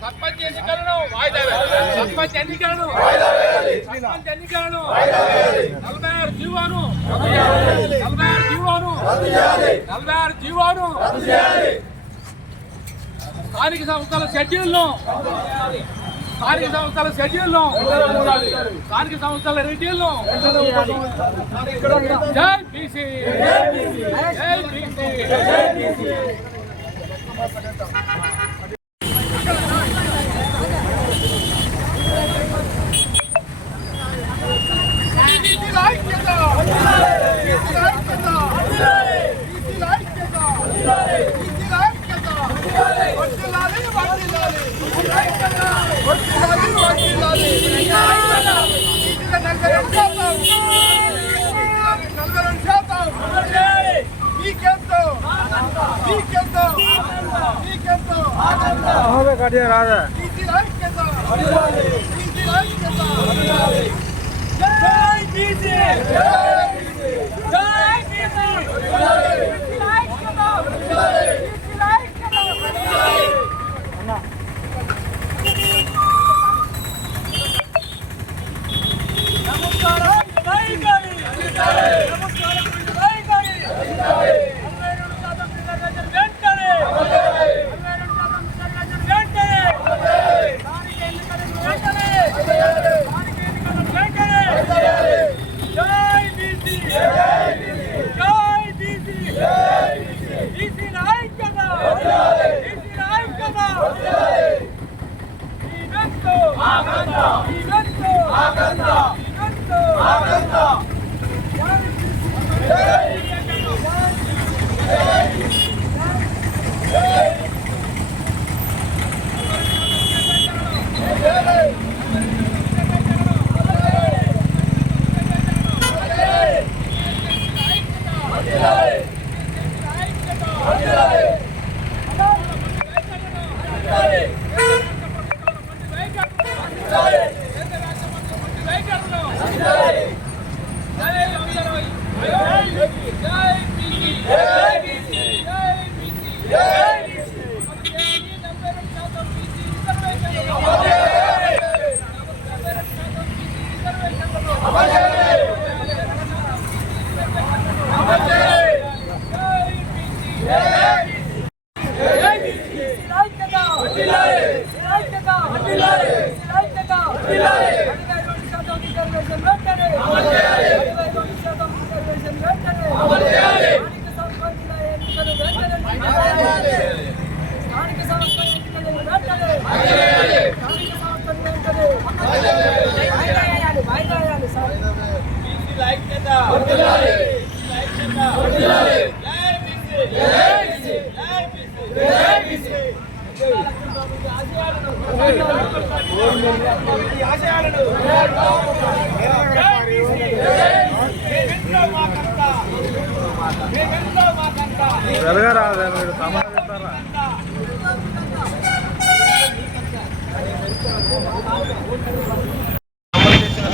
సర్పంచ్ ఎన్నికలను సర్పంచ్ ఎన్నికలను 46 జీవోను 46 జీవోను స్థానిక సంస్థల షెడ్యూల్ను స్థానిక సంస్థల రిటైల్ను జై బీసీ జై బీసీ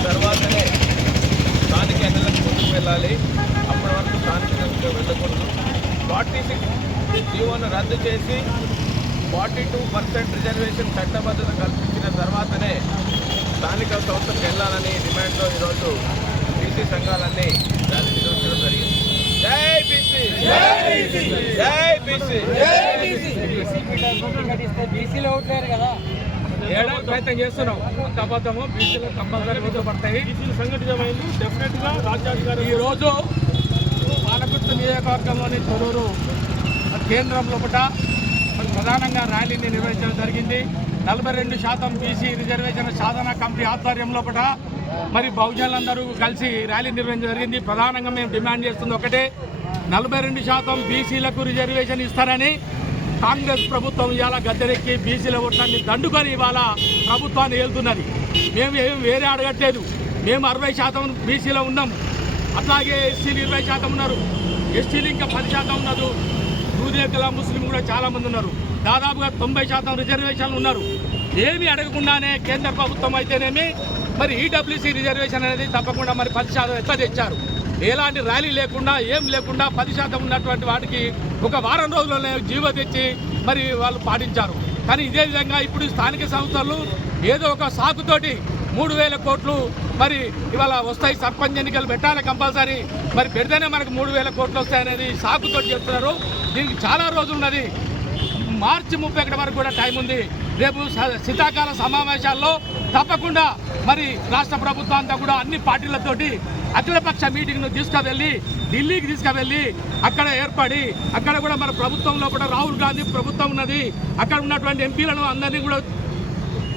తర్వాతనే స్థానిక ఎన్నికలకు ముందుకు వెళ్ళాలి. అప్పటి వరకు స్థానిక ఎన్నికలకు వెళ్ళకూడదు. 46 జీవోను రద్దు చేసి 42% రిజర్వేషన్ చట్టబద్ధత కల్పించిన తర్వాతనే స్థానిక సంస్థలకు వెళ్ళాలని డిమాండ్లో ఈరోజు బీసీ సంఘాలన్నీ దాన్ని నిర్వహించడం జరిగింది. జై బీసీ, జై బీసీ. బీసీలో అవుతారు కదా, ఏడాది ప్రయత్నం చేస్తున్నాం. అంత అబద్ధము. బీసీలో కంపల్సరీ ఓట్లు పడతాయి. బీసీలు సంఘటితమైంది. డెఫినెట్గా రాజ్యాధికారి ఈరోజు పాలకుర్తి నియోజకవర్గంలోని తొరూరు కేంద్రంలో ప్రధానంగా ర్యాలీని నిర్వహించడం జరిగింది. 42% బీసీ రిజర్వేషన్ సాధన కమిటీ ఆధ్వర్యంలో మరి బహుజనులందరూ కలిసి ర్యాలీ నిర్వహించడం జరిగింది. ప్రధానంగా మేము డిమాండ్ చేస్తుంది ఒకటే, 42% బీసీలకు రిజర్వేషన్ ఇస్తారని కాంగ్రెస్ ప్రభుత్వం ఇవాళ గద్దెరెక్కి బీసీల ఓట్లన్నీ దండుకొని ఇవాళ ప్రభుత్వాన్ని ఏలుతున్నది. మేము ఏమి వేరే అడగట్లేదు. మేము 60% బీసీలో ఉన్నాము. అట్లాగే ఎస్సీలు 20% ఉన్నారు, ఎస్టీలు ఇంకా 10% ఉన్నారు. దూదేకల ముస్లిం కూడా చాలా మంది ఉన్నారు. దాదాపుగా 90% రిజర్వేషన్లు ఉన్నారు. ఏమీ అడగకుండానే కేంద్ర ప్రభుత్వం అయితేనేమి మరి ఈడబ్ల్యూసీ రిజర్వేషన్ అనేది తప్పకుండా మరి 10% ఎట్లా తెచ్చారు. ఎలాంటి ర్యాలీ లేకుండా ఏం లేకుండా 10% ఉన్నటువంటి వాటికి ఒక వారం రోజుల్లోనే జీవో తెచ్చి మరి వాళ్ళు పాటించారు. కానీ ఇదే విధంగా ఇప్పుడు స్థానిక సంస్థలు ఏదో ఒక సాకుతోటి 3,000 కోట్లు మరి ఇవాళ వస్తాయి, సర్పంచ్ ఎన్నికలు పెట్టాలి కంపల్సరీ, మరి పెడితేనే మనకు 3,000 కోట్లు వస్తాయనేది సాకుతోటి చెప్తున్నారు. దీనికి చాలా రోజులు ఉన్నది, మార్చి 31 వరకు కూడా టైం ఉంది. రేపు శీతాకాల సమావేశాల్లో తప్పకుండా మరి రాష్ట్ర ప్రభుత్వం అంతా కూడా అన్ని పార్టీలతోటి అఖిలపక్ష మీటింగ్ను తీసుకువెళ్ళి ఢిల్లీకి తీసుకువెళ్ళి అక్కడ ఏర్పడి అక్కడ కూడా మన ప్రభుత్వంలో కూడా రాహుల్ గాంధీ ప్రభుత్వం ఉన్నది, అక్కడ ఉన్నటువంటి ఎంపీలను అందరినీ కూడా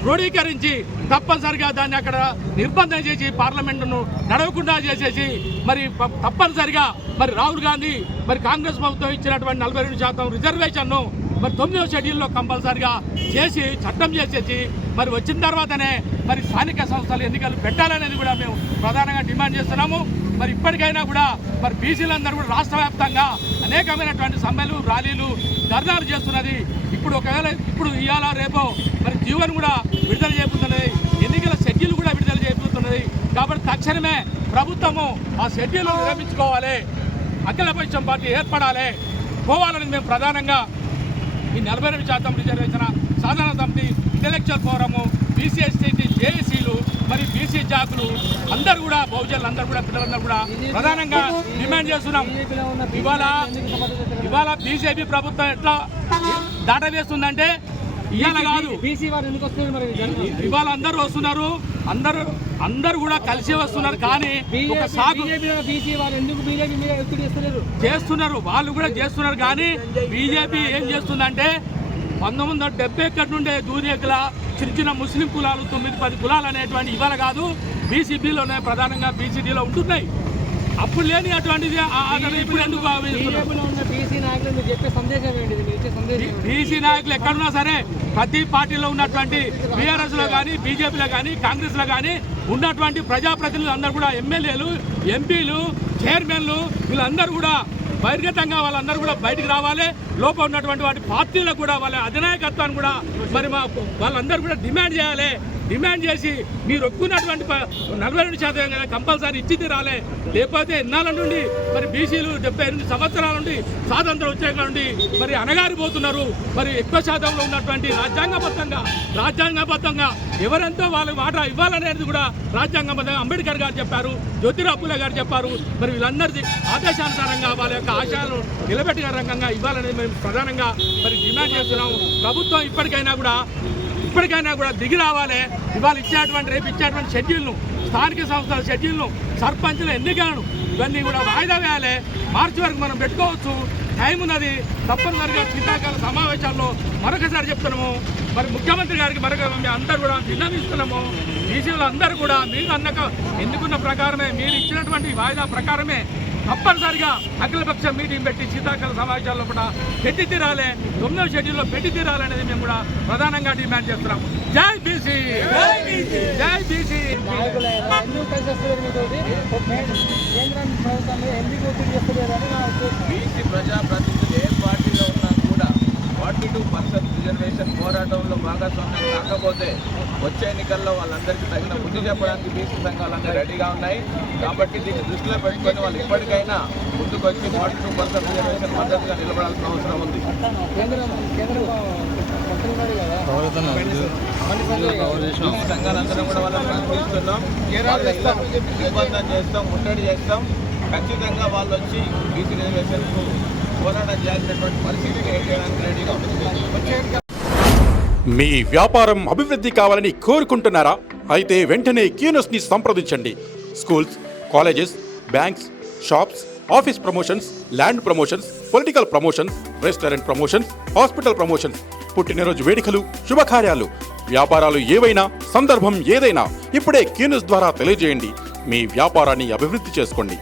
క్రోడీకరించి తప్పనిసరిగా దాన్ని అక్కడ నిర్బంధం చేసి పార్లమెంటును నడవకుండా చేసేసి మరి తప్పనిసరిగా మరి రాహుల్ గాంధీ మరి కాంగ్రెస్ ప్రభుత్వం ఇచ్చినటువంటి 42% రిజర్వేషన్ను మరి 9వ షెడ్యూల్లో కంపల్సరిగా చేసి చట్టం చేసేసి మరి వచ్చిన తర్వాతనే మరి స్థానిక సంస్థలు ఎన్నికలు పెట్టాలనేది కూడా మేము ప్రధానంగా డిమాండ్ చేస్తున్నాము. మరి ఇప్పటికైనా కూడా మరి బీసీలందరూ కూడా రాష్ట్ర వ్యాప్తంగా అనేకమైనటువంటి సమ్మెలు ర్యాలీలు ధర్నాలు చేస్తున్నది. ఇప్పుడు ఇవాళ రేపో మరి జీవన్ కూడా విడుదల చేయబోతున్నది, ఎన్నికల షెడ్యూల్ కూడా విడుదల చేయబోతున్నది. కాబట్టి తక్షణమే ప్రభుత్వము ఆ షెడ్యూల్ విరమించుకోవాలి, అఖిలపక్షం పార్టీ ఏర్పడాలి, పోవాలని మేము ప్రధానంగా ఈ 42% రిజర్వేషన్ సాధారణ సమితి, ఇంటెలెక్చువల్ ఫోరము, బీసీ ఎస్టీ జేఏసీలు మరి బీసీ జాతులు అందరూ కూడా బహుజనులు అందరూ కూడా పిల్లలందరూ కూడా ప్రధానంగా డిమాండ్ చేస్తున్నాం. ఇవాళ బీజేపీ ప్రభుత్వం ఎట్లా దాట వేస్తుందంటే ఇవాళ కాదు, ఇవాళ అందరూ వస్తున్నారు, అందరూ కూడా కలిసి వస్తున్నారు. కానీ ఒక సాగు చేస్తున్నారు, వాళ్ళు కూడా చేస్తున్నారు. కానీ బీజేపీ ఏం చేస్తుందంటే 1971 నుండే దూరేకుల చిన్న చిన్న ముస్లిం కులాలు 9-10 కులాలు అనేటువంటి ఇవాళ కాదు, బీసీబీలోనే ప్రధానంగా బీసీడీలో ఉంటున్నాయి. అప్పుడు లేని అటువంటిది ఇప్పుడు ఎందుకు బీసీ నాయకులు ఎక్కడున్నా సరే ప్రతి పార్టీలో ఉన్నటువంటి బీఆర్ఎస్లో కానీ బీజేపీలో కానీ కాంగ్రెస్లో కానీ ఉన్నటువంటి ప్రజాప్రతినిధులు అందరూ కూడా ఎమ్మెల్యేలు, ఎంపీలు, చైర్మన్లు వీళ్ళందరూ కూడా బహిర్గతంగా వాళ్ళందరూ కూడా బయటికి రావాలి. లోపల ఉన్నటువంటి వాటి పార్టీలకు కూడా వాళ్ళ అధినాయకత్వాన్ని కూడా మరి వాళ్ళందరూ కూడా డిమాండ్ చేయాలి. డిమాండ్ చేసి మీరు ఒప్పుకున్నటువంటి 42% కంపల్సరీ ఇచ్చి తీరాలి. లేకపోతే ఇన్నాళ్ళ నుండి మరి బీసీలు 78 సంవత్సరాల నుండి స్వాతంత్రం వచ్చాక నుండి మరి అనగారిపోతున్నారు. మరి ఎక్కువ శాతంలో ఉన్నటువంటి రాజ్యాంగబద్ధంగా ఎవరెంతో వాళ్ళ వాటా ఇవ్వాలనేది కూడా రాజ్యాంగబద్ధంగా అంబేద్కర్ గారు చెప్పారు, జ్యోతిరావు పూలే గారు చెప్పారు. మరి వీళ్ళందరిది ఆదేశానుసారంగా వాళ్ళ యొక్క ఆశయాలను నిలబెట్టిన రంగంగా ఇవ్వాలనేది మేము ప్రధానంగా మరి డిమాండ్ చేస్తున్నాము. ప్రభుత్వం ఇప్పటికైనా కూడా దిగి రావాలి. ఇవాళ రేపు ఇచ్చేటువంటి షెడ్యూల్ను, స్థానిక సంస్థల షెడ్యూల్ను, సర్పంచుల ఎన్నికలను ఇవన్నీ కూడా వాయిదా వేయాలి. మార్చి వరకు మనం పెట్టుకోవచ్చు, టైం ఉన్నది. తప్పనిసరిగా శీతాకాల సమావేశాల్లో మరొకసారి చెప్తున్నాము. మరి ముఖ్యమంత్రి గారికి అందరూ కూడా విన్నవిస్తున్నాము. బీసీలు అందరూ కూడా మీరు ఎన్నుకున్న ప్రకారమే, మీరు ఇచ్చినటువంటి వాయిదా ప్రకారమే తప్పనిసరిగా అఖిలపక్ష మీటింగ్ పెట్టి శీతాకాల సమావేశాల్లో కూడా పెట్టి తీరాలి, 9వ షెడ్యూల్లో పెట్టి తీరాలనేది మేము కూడా ప్రధానంగా డిమాండ్ చేస్తున్నాం. జై బీసీ, జై బీసీ. బీసీ ప్రజాప్రతినిధులు ఏ పార్టీలో ఉన్నా కూడా 42% రిజర్వేషన్ పోరాటంలో భాగస్వామ్యం కాకపోతే వచ్చే ఎన్నికల్లో వాళ్ళందరికీ తగిన బుద్ధి చెప్పడానికి బీసీ సంఘాలన్నీ రెడీగా ఉన్నాయి. కాబట్టి దీన్ని దృష్టిలో పెట్టుకొని వాళ్ళు ఇప్పటికైనా ముందుకు వచ్చి 42% రిజర్వేషన్ మద్దతుగా నిలబడాల్సిన అవసరం ఉంది. సంఘాలందరం కూడా వాళ్ళని ప్రశ్నిస్తున్నాం, నిర్బంధం చేస్తాం, ముట్టడి చేస్తాం. ఖచ్చితంగా వాళ్ళు వచ్చి బీసీ రిజర్వేషన్కు పోరాటం చేయాల్సినటువంటి పరిస్థితికి చేయడానికి రెడీగా ఉంటుంది. మీ వ్యాపారం అభివృద్ధి కావాలని కోరుకుంటున్నారా? అయితే వెంటనే క్యూనస్ని సంప్రదించండి. Schools, colleges, banks, shops, office promotions, land promotions, political promotions, restaurant promotions, hospital promotions, పుట్టినరోజు వేడుకలు, శుభకార్యాలు, వ్యాపారాలు ఏవైనా, సందర్భం ఏదైనా ఇప్పుడే క్యూనస్ ద్వారా తెలియజేయండి. మీ వ్యాపారాన్ని అభివృద్ధి చేసుకోండి.